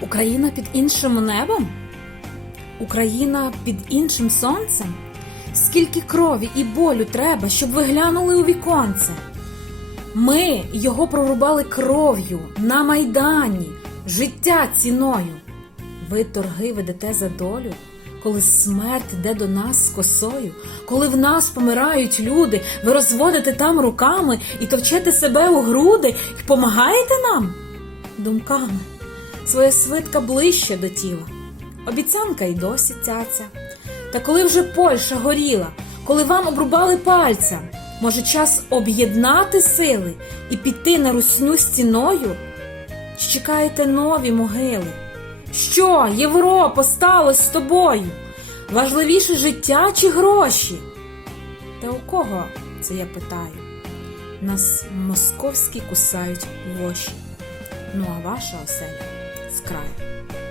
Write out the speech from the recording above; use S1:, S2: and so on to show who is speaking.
S1: Україна під іншим небом? Україна під іншим сонцем? Скільки крові і болю треба, щоб ви глянули у віконце? Ми його прорубали кров'ю на майдані, життя ціною. Ви торги ведете за долю, коли смерть йде до нас з косою, коли в нас помирають люди, ви розводите там руками і товчете себе у груди і помагаєте нам думками. Своя свитка ближче до тіла, обіцянка й досі цяця. Та коли вже Польща горіла, коли вам обрубали пальця, може час об'єднати сили і піти на русню стіною? Чи чекаєте нові могили? Що, Європа, сталося з тобою? Важливіше життя чи гроші? Та у кого це я питаю? Нас московські кусають воші. Ну а ваша оселя subscribe.